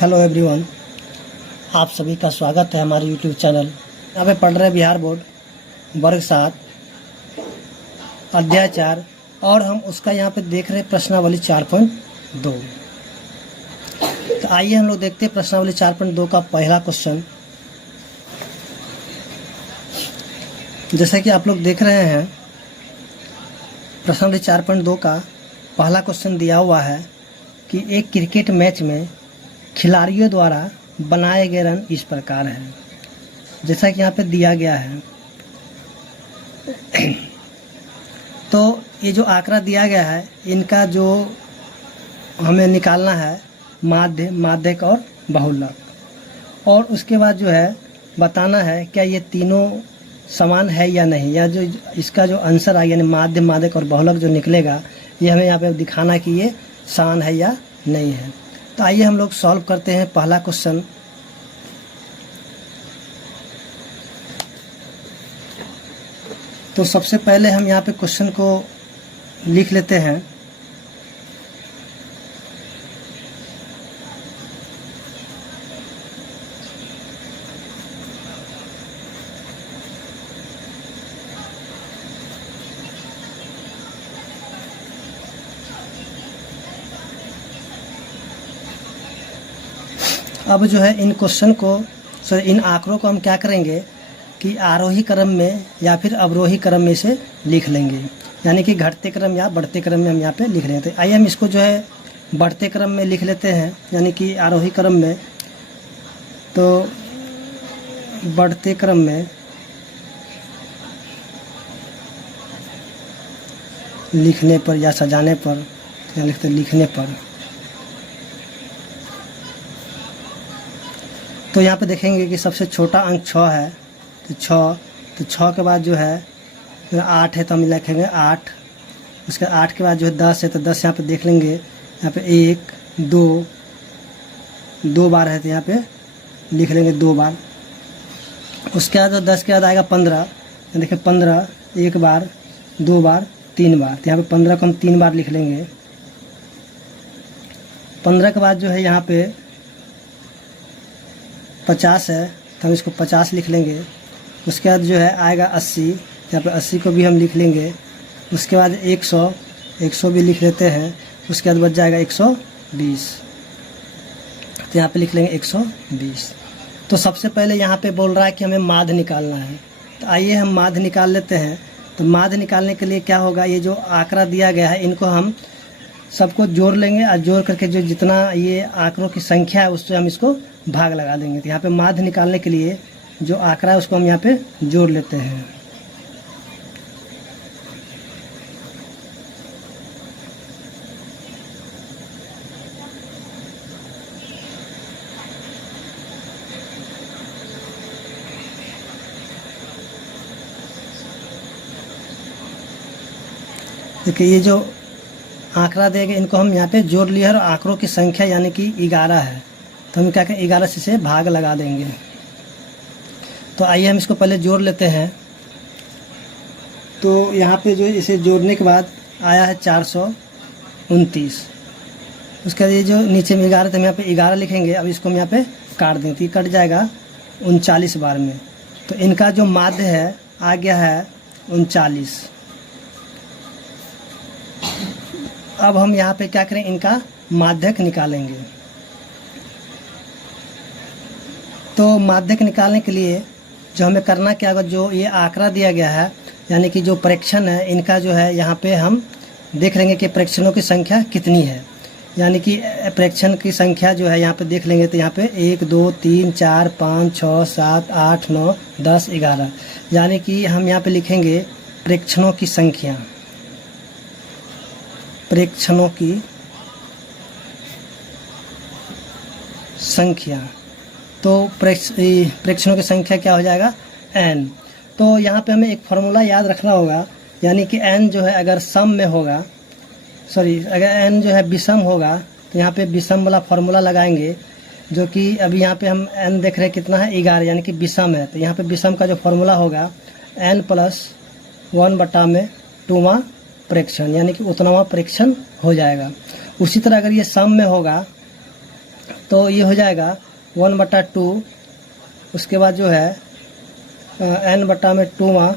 Hello everyone, आप सभी का स्वागत है हमारे यूट्यूब चैनल। यहाँ पे पढ़ रहे हैं बिहार बोर्ड वर्ग 7 अध्याय 4 और हम उसका यहाँ पे देख रहे हैं प्रश्नावली 4.2। तो आइए हम लोग देखते हैं प्रश्नावली 4.2 का पहला क्वेश्चन। जैसा कि आप लोग देख रहे हैं, प्रश्नावली 4.2 का पहला क्वेश्चन दिया हुआ है कि एक क्रिकेट मैच में खिलाड़ियों द्वारा बनाए गए रन इस प्रकार है, जैसा कि यहाँ पे दिया गया है। तो ये जो आंकड़ा दिया गया है, इनका जो हमें निकालना है माध्य, माध्यक और बहुलक, और उसके बाद जो है बताना है क्या ये तीनों समान है या नहीं, या जो इसका जो आंसर आएगा यानी माध्य, माध्यक और बहुलक जो निकलेगा, ये हमें यहाँ पे दिखाना है कि ये समान है या नहीं है। तो आइए हम लोग सॉल्व करते हैं पहला क्वेश्चन। तो सबसे पहले हम यहाँ पे क्वेश्चन को लिख लेते हैं। अब जो है इन क्वेश्चन को इन आंकड़ों को हम क्या करेंगे कि आरोही क्रम में या फिर अवरोही क्रम में से लिख लेंगे, यानी कि घटते क्रम या बढ़ते क्रम में हम यहाँ पे लिख रहे हैं। तो आइए हम इसको जो है बढ़ते क्रम में लिख लेते हैं, यानी कि आरोही क्रम में। तो बढ़ते क्रम में लिखने पर या सजाने पर या लिखते लिखने पर, तो यहाँ पे देखेंगे कि सबसे छोटा अंक 6 है, तो 6 के बाद जो है 8 है, तो हम लिखेंगे 8। उसके 8 के बाद जो है 10 है, तो 10 यहाँ पे देख लेंगे। यहाँ पे 1 2 बार है, तो यहाँ पे लिख लेंगे 2 बार। उसके बाद 10 के बाद आएगा 15, देखिए 15 1 बार 2 बार 3 बार, तो यहाँ पे 15 को हम 3 बार लिख लेंगे। 15 के बाद जो है यहाँ पे 50 है, तो हम इसको 50 लिख लेंगे। उसके बाद जो है आएगा 80, यहाँ पे 80 को भी हम लिख लेंगे। उसके बाद 100 भी लिख लेते हैं। उसके बाद बच जाएगा 120, तो यहाँ पे लिख लेंगे 120। तो सबसे पहले यहाँ पे बोल रहा है कि हमें माध्य निकालना है, तो आइए हम माध्य निकाल लेते हैं। तो माध्य निकालने के लिए क्या होगा, ये जो आंकड़ा दिया गया है इनको हम सबको जोड़ लेंगे, और जोड़ करके जो जितना ये आंकड़ों की संख्या है उससे हम इसको भाग लगा देंगे। तो यहाँ पे माध्य निकालने के लिए जो आंकड़ा है उसको हम यहाँ पे जोड़ लेते हैं। देखिए ये जो आंकड़ा देंगे इनको हम यहाँ पे जोड़ लिया है, और आंकड़ों की संख्या यानी कि 11 है, तो हम क्या करें 11 से भाग लगा देंगे। तो आइए हम इसको पहले जोड़ लेते हैं। तो यहाँ पे जो इसे जोड़ने के बाद आया है 429। उसके बाद ये जो नीचे में 11 थे, हम यहाँ पे 11 लिखेंगे। अब इसको हम यहाँ पे काट दें, तो ये कट जाएगा 39 बार में। तो इनका जो माध्य है आ गया है 39। अब हम यहाँ पे क्या करें, इनका माध्यक निकालेंगे। तो माध्यक निकालने के लिए जो हमें करना क्या होगा, जो ये आंकड़ा दिया गया है यानी कि जो प्रेक्षण है इनका जो है यहाँ पे हम देख लेंगे कि प्रेक्षणों की संख्या कितनी है। यानी कि प्रेक्षण की संख्या जो है यहाँ पे देख लेंगे, तो यहाँ पे 1 2 3 4 5 6 7 8 9 10 11, यानी कि हम यहाँ पे लिखेंगे प्रेक्षणों की संख्या। प्रेक्षणों की संख्या, तो प्रेक्षणों की संख्या क्या हो जाएगा n। तो यहाँ पे हमें एक फार्मूला याद रखना होगा, यानी कि n जो है अगर सम में होगा, अगर n जो है विषम होगा, तो यहाँ पे विषम वाला फार्मूला लगाएंगे, जो कि अभी यहाँ पे हम n देख रहे हैं कितना है 11, यानी कि विषम है। तो यहाँ पे विषम का जो फार्मूला होगा n + 1/2वां प्रेक्षण, यानी कि उतनावां प्रेक्षण हो जाएगा। उसी तरह अगर ये सम में होगा तो ये हो जाएगा 1/2, उसके बाद जो है n/2वां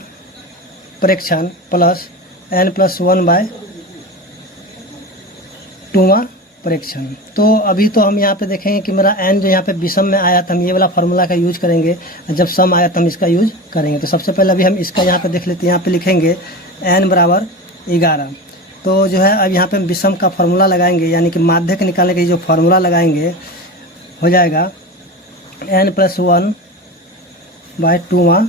परीक्षण प्लस n+1/2वां परीक्षण। तो अभी तो हम यहाँ पे देखेंगे कि मेरा n जो यहाँ पे विषम में आया था, हम ये वाला फार्मूला का यूज करेंगे, जब सम आया तो हम इसका यूज करेंगे। तो सबसे पहले अभी हम इसका यहाँ पे देख लेते हैं। यहाँ पे लिखेंगे n = 11। तो जो है अब यहाँ पे हम विषम का फार्मूला लगाएंगे, यानी कि माध्यक निकालने के जो फार्मूला लगाएंगे हो जाएगा n+1/2वां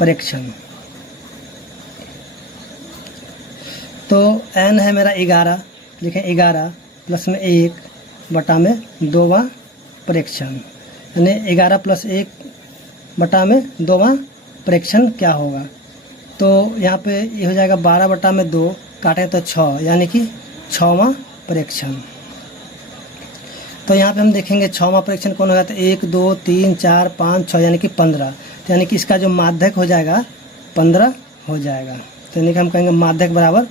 परीक्षण। तो n है मेरा 11, लिखें 11 प्लस में 1/2वां परीक्षण, यानी 11 + 1/2वां परीक्षण क्या होगा। तो यहाँ पे ये हो जाएगा 12/2, काटे तो 6, यानी कि 6वां परीक्षण। तो यहाँ पे हम देखेंगे 6वां परीक्षण कौन होगा, तो 1 2 3 4 5 6, यानी कि 15, तो यानी कि इसका जो माध्यक हो जाएगा 15 हो जाएगा। तो यानी कि हम कहेंगे माध्यक बराबर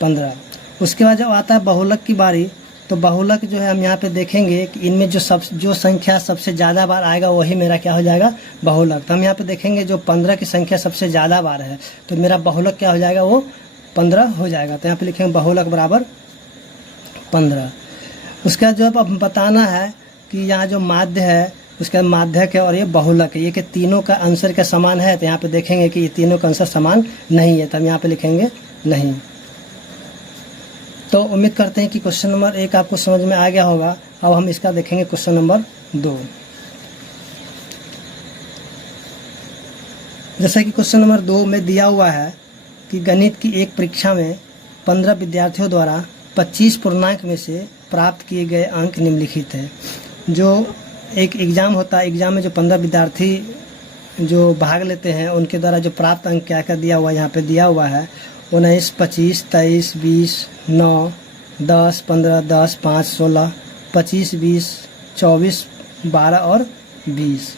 15। उसके बाद जब आता है बहुलक की बारी, तो बहुलक जो है हम यहाँ पे देखेंगे कि इनमें जो संख्या सबसे ज़्यादा बार आएगा वही मेरा क्या हो जाएगा, बहुलक। तो हम यहाँ पे देखेंगे जो 15 की संख्या सबसे ज़्यादा बार है, तो मेरा बहुलक क्या हो जाएगा, वो 15 हो जाएगा। तो यहाँ पे लिखेंगे बहुलक बराबर 15। उसके बाद जो अब बताना है कि यहाँ जो माध्य है उसका माध्यक है और ये बहुलक है, ये कि तीनों का आंसर का समान है। तो यहाँ पे देखेंगे कि ये तीनों का आंसर समान नहीं है, तो हम यहाँ पे लिखेंगे नहीं। तो उम्मीद करते हैं कि क्वेश्चन नंबर 1 आपको समझ में आ गया होगा। अब हम इसका देखेंगे क्वेश्चन नंबर 2। जैसे कि क्वेश्चन नंबर 2 में दिया हुआ है कि गणित की एक परीक्षा में 15 विद्यार्थियों द्वारा 25 पूर्णांक में से प्राप्त किए गए अंक निम्नलिखित हैं। जो एक एग्ज़ाम होता है, एग्ज़ाम में जो 15 विद्यार्थी जो भाग लेते हैं उनके द्वारा जो प्राप्त अंक क्या क्या दिया हुआ है, यहाँ पे दिया हुआ है 19, 25, 23, 20, 9, 10, 15, 10, 5, 16, 25, 20, 24, 12 और 20।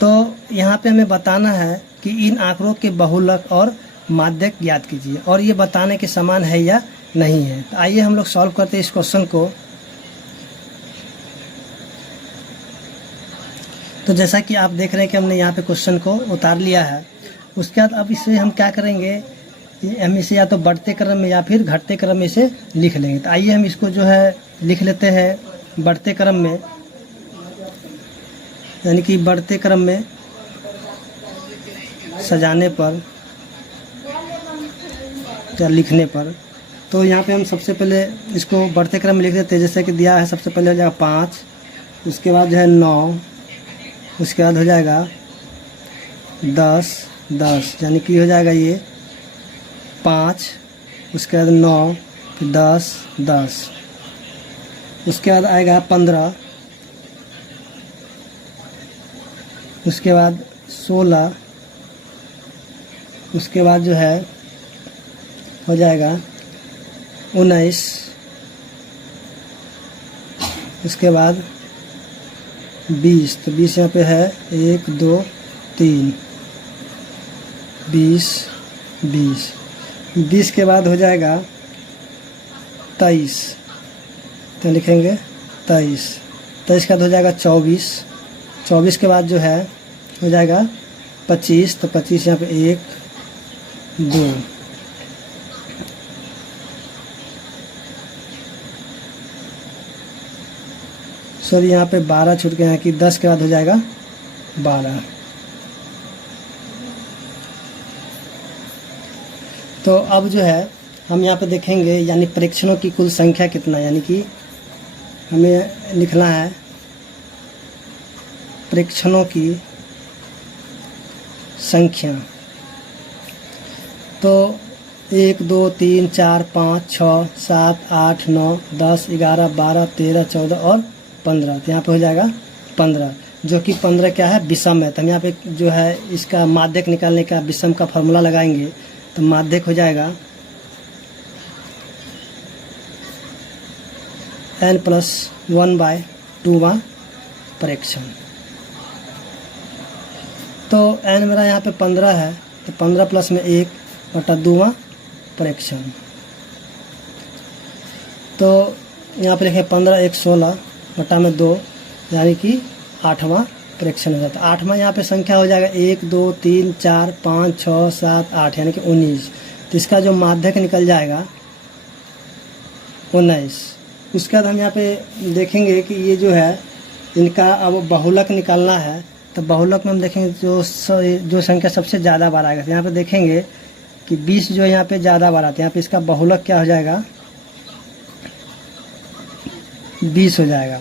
तो यहाँ पे हमें बताना है कि इन आंकड़ों के बहुलक और माध्यक ज्ञात कीजिए, और ये बताने के समान है या नहीं है। तो आइए हम लोग सॉल्व करते हैं इस क्वेश्चन को। तो जैसा कि आप देख रहे हैं कि हमने यहाँ पे क्वेश्चन को उतार लिया है। उसके बाद अब इसे हम क्या करेंगे, हम इसे या तो बढ़ते क्रम में या फिर घटते क्रम में इसे लिख लेंगे। तो आइए हम इसको जो है लिख लेते हैं बढ़ते क्रम में, यानी कि बढ़ते क्रम में सजाने पर या लिखने पर। तो यहाँ पे हम सबसे पहले इसको बढ़ते क्रम में लिख देते हैं। जैसे कि दिया है सबसे पहले हो जाएगा 5, उसके बाद जो है 9, उसके बाद हो जाएगा 10, यानी कि हो जाएगा ये 5, उसके बाद 9, फिर 10, उसके बाद आएगा 15, उसके बाद 16, उसके बाद जो है हो जाएगा 19, उसके बाद 20। तो 20 यहाँ पे है 1 2 3, 20 के बाद हो जाएगा 23। तो लिखेंगे 23 के बाद हो जाएगा 24 के बाद जो है हो जाएगा 25। तो 25 यहाँ पे 1 2, सॉरी यहाँ पे 12 छूट गया है कि 10 के बाद हो जाएगा 12। तो अब जो है हम यहाँ पे देखेंगे यानी परीक्षणों की कुल संख्या कितना, यानी कि हमें लिखना है परीक्षणों की संख्या। तो 1 2 3 4 5 6 7 8 9 10 11 12 13 14 और 15। तो यहाँ पे हो जाएगा 15, जो कि 15 क्या है, विषम है। तो हम यहाँ पे जो है इसका माध्यक निकालने का विषम का फार्मूला लगाएंगे। तो माध्यक हो जाएगा n+1/2वां परीक्षण। तो n मेरा यहाँ पे 15 है, तो 15 प्लस में 1/2वां परीक्षण। तो यहाँ पे लिखें 15 1 16 बटा में 2 यानी कि 8वां फ्रैक्शन हो जाता है। 8वां यहाँ पे संख्या हो जाएगा 1 2 3 4 5 6 7 8 यानी कि 19। तो इसका जो माध्यक निकल जाएगा 19। उसके बाद हम यहाँ पे देखेंगे कि ये जो है इनका अब बहुलक निकालना है। तो बहुलक में हम देखेंगे जो संख्या सबसे ज़्यादा बार आएगा। तो यहाँ पे देखेंगे कि 20 जो यहाँ पे ज़्यादा बार आते हैं, यहाँ पे इसका बहुलक क्या हो जाएगा 20 हो जाएगा।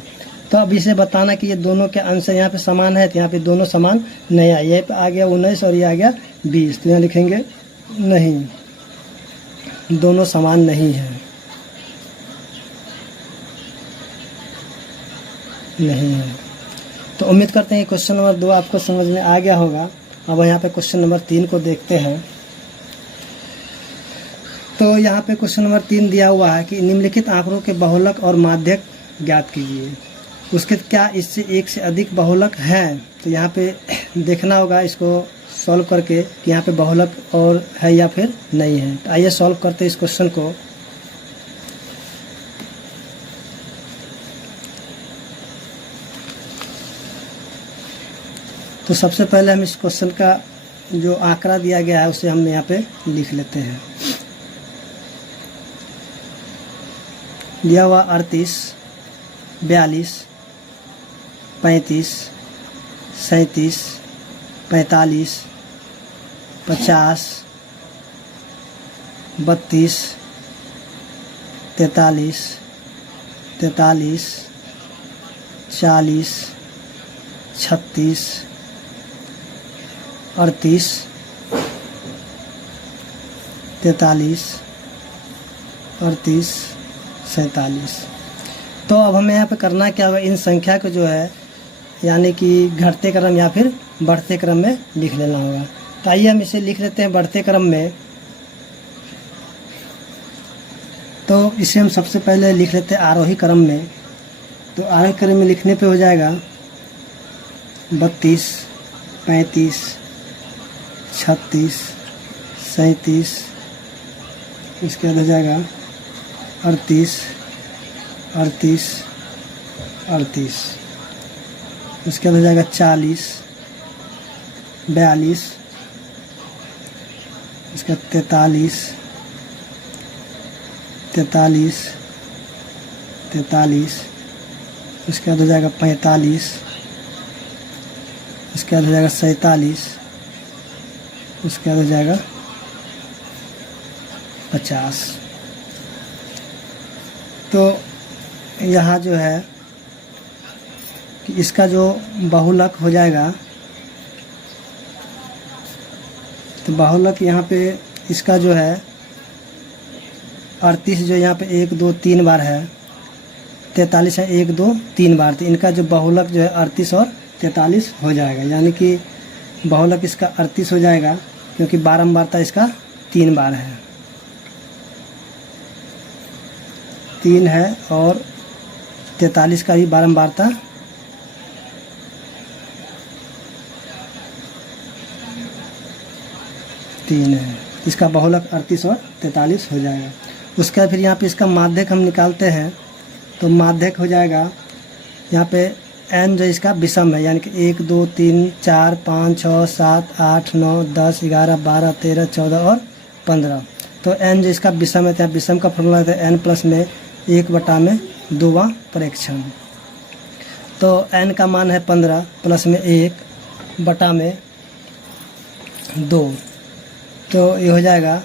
तो अब इसे बताना कि ये दोनों के अंश यहाँ पे समान है। तो यहाँ पे दोनों समान नहीं आए, ये पे आ गया 19 और ये आ गया 20। तो यहाँ लिखेंगे नहीं, दोनों समान नहीं है, नहीं है। तो उम्मीद करते हैं क्वेश्चन नंबर 2 आपको समझ में आ गया होगा। अब यहाँ पे क्वेश्चन नंबर 3 को देखते हैं। तो यहाँ पे क्वेश्चन नंबर 3 दिया हुआ है कि निम्नलिखित आंकड़ों के बहुलक और माध्यक ज्ञात कीजिए। उसके क्या इससे एक से अधिक बहुलक हैं? तो यहाँ पे देखना होगा इसको सॉल्व करके कि यहाँ पे बहुलक और है या फिर नहीं है। तो आइए सॉल्व करते हैं इस क्वेश्चन को। तो सबसे पहले हम इस क्वेश्चन का जो आंकड़ा दिया गया है उसे हम यहाँ पे लिख लेते हैं। दिया हुआ 38 42 35 37 45 50 32 43 43 40 36 38 43 38 47। तो अब हमें यहाँ पे करना क्या होगा, इन संख्या को जो है यानी कि घटते क्रम या फिर बढ़ते क्रम में लिख लेना होगा। तो आइए हम इसे लिख लेते हैं बढ़ते क्रम में। तो इसे हम सबसे पहले लिख लेते हैं आरोही क्रम में। तो आरोही क्रम में लिखने पे हो जाएगा 32 35 36 37। इसके बाद हो जाएगा 38 38 38। उसके बाद हो जाएगा 40 42। इसका 43 43 43। उसके बाद हो जाएगा 45। उसके बाद हो जाएगा 47। उसके बाद हो जाएगा 50। तो यहाँ जो है कि इसका जो बहुलक हो जाएगा, तो बहुलक यहाँ पे इसका जो है 38 जो यहाँ पे 1 2 3 बार है, 43 है 1 2 3 बार। तो इनका जो बहुलक जो है 38 और 43 हो जाएगा, यानी कि बहुलक इसका 38 हो जाएगा क्योंकि बारंबारता इसका 3 बार है, 3 है। और 43 का भी बारंबारता 3 है। इसका बहुलक 38 और 43 हो जाएगा। उसके बाद फिर यहाँ पे इसका माध्यक हम निकालते हैं। तो माध्यक हो जाएगा यहाँ पे n जो इसका विषम है, यानी कि 1 2 3 4 5 6 7 8 9 10 11 12 13 14 और 15। तो n जो इसका विषम है, तो विषम का फॉर्मूला है n प्लस में 1 बटा में 2वां परीक्षण। तो n का मान है 15 प्लस में 1 बटा में 2। तो ये हो जाएगा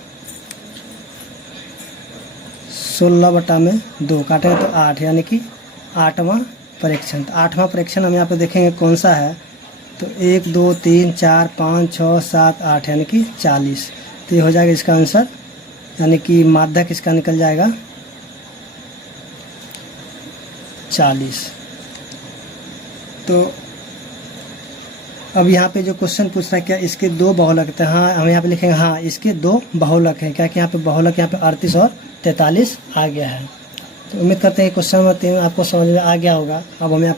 16 बटा में 2, काटेंगे तो 8, यानी कि 8वां परीक्षण। तो 8वां परीक्षण हम यहाँ पे देखेंगे कौन सा है। तो 1 2 3 4 5 6 7 8 यानी कि 40। तो ये हो जाएगा इसका आंसर, यानी कि माध्यक इसका निकल जाएगा 40। तो अब यहाँ पे जो क्वेश्चन पूछ रहा है क्या इसके 2 बहुलक थे? हाँ, हम यहाँ पे लिखेंगे हाँ इसके 2 बहुलक हैं। क्या कि यहाँ पे बहुलक यहाँ पे 38 और 43 आ गया है। तो उम्मीद करते हैं क्वेश्चन नंबर 3 आपको समझ में आ गया होगा। अब हम यहाँ पे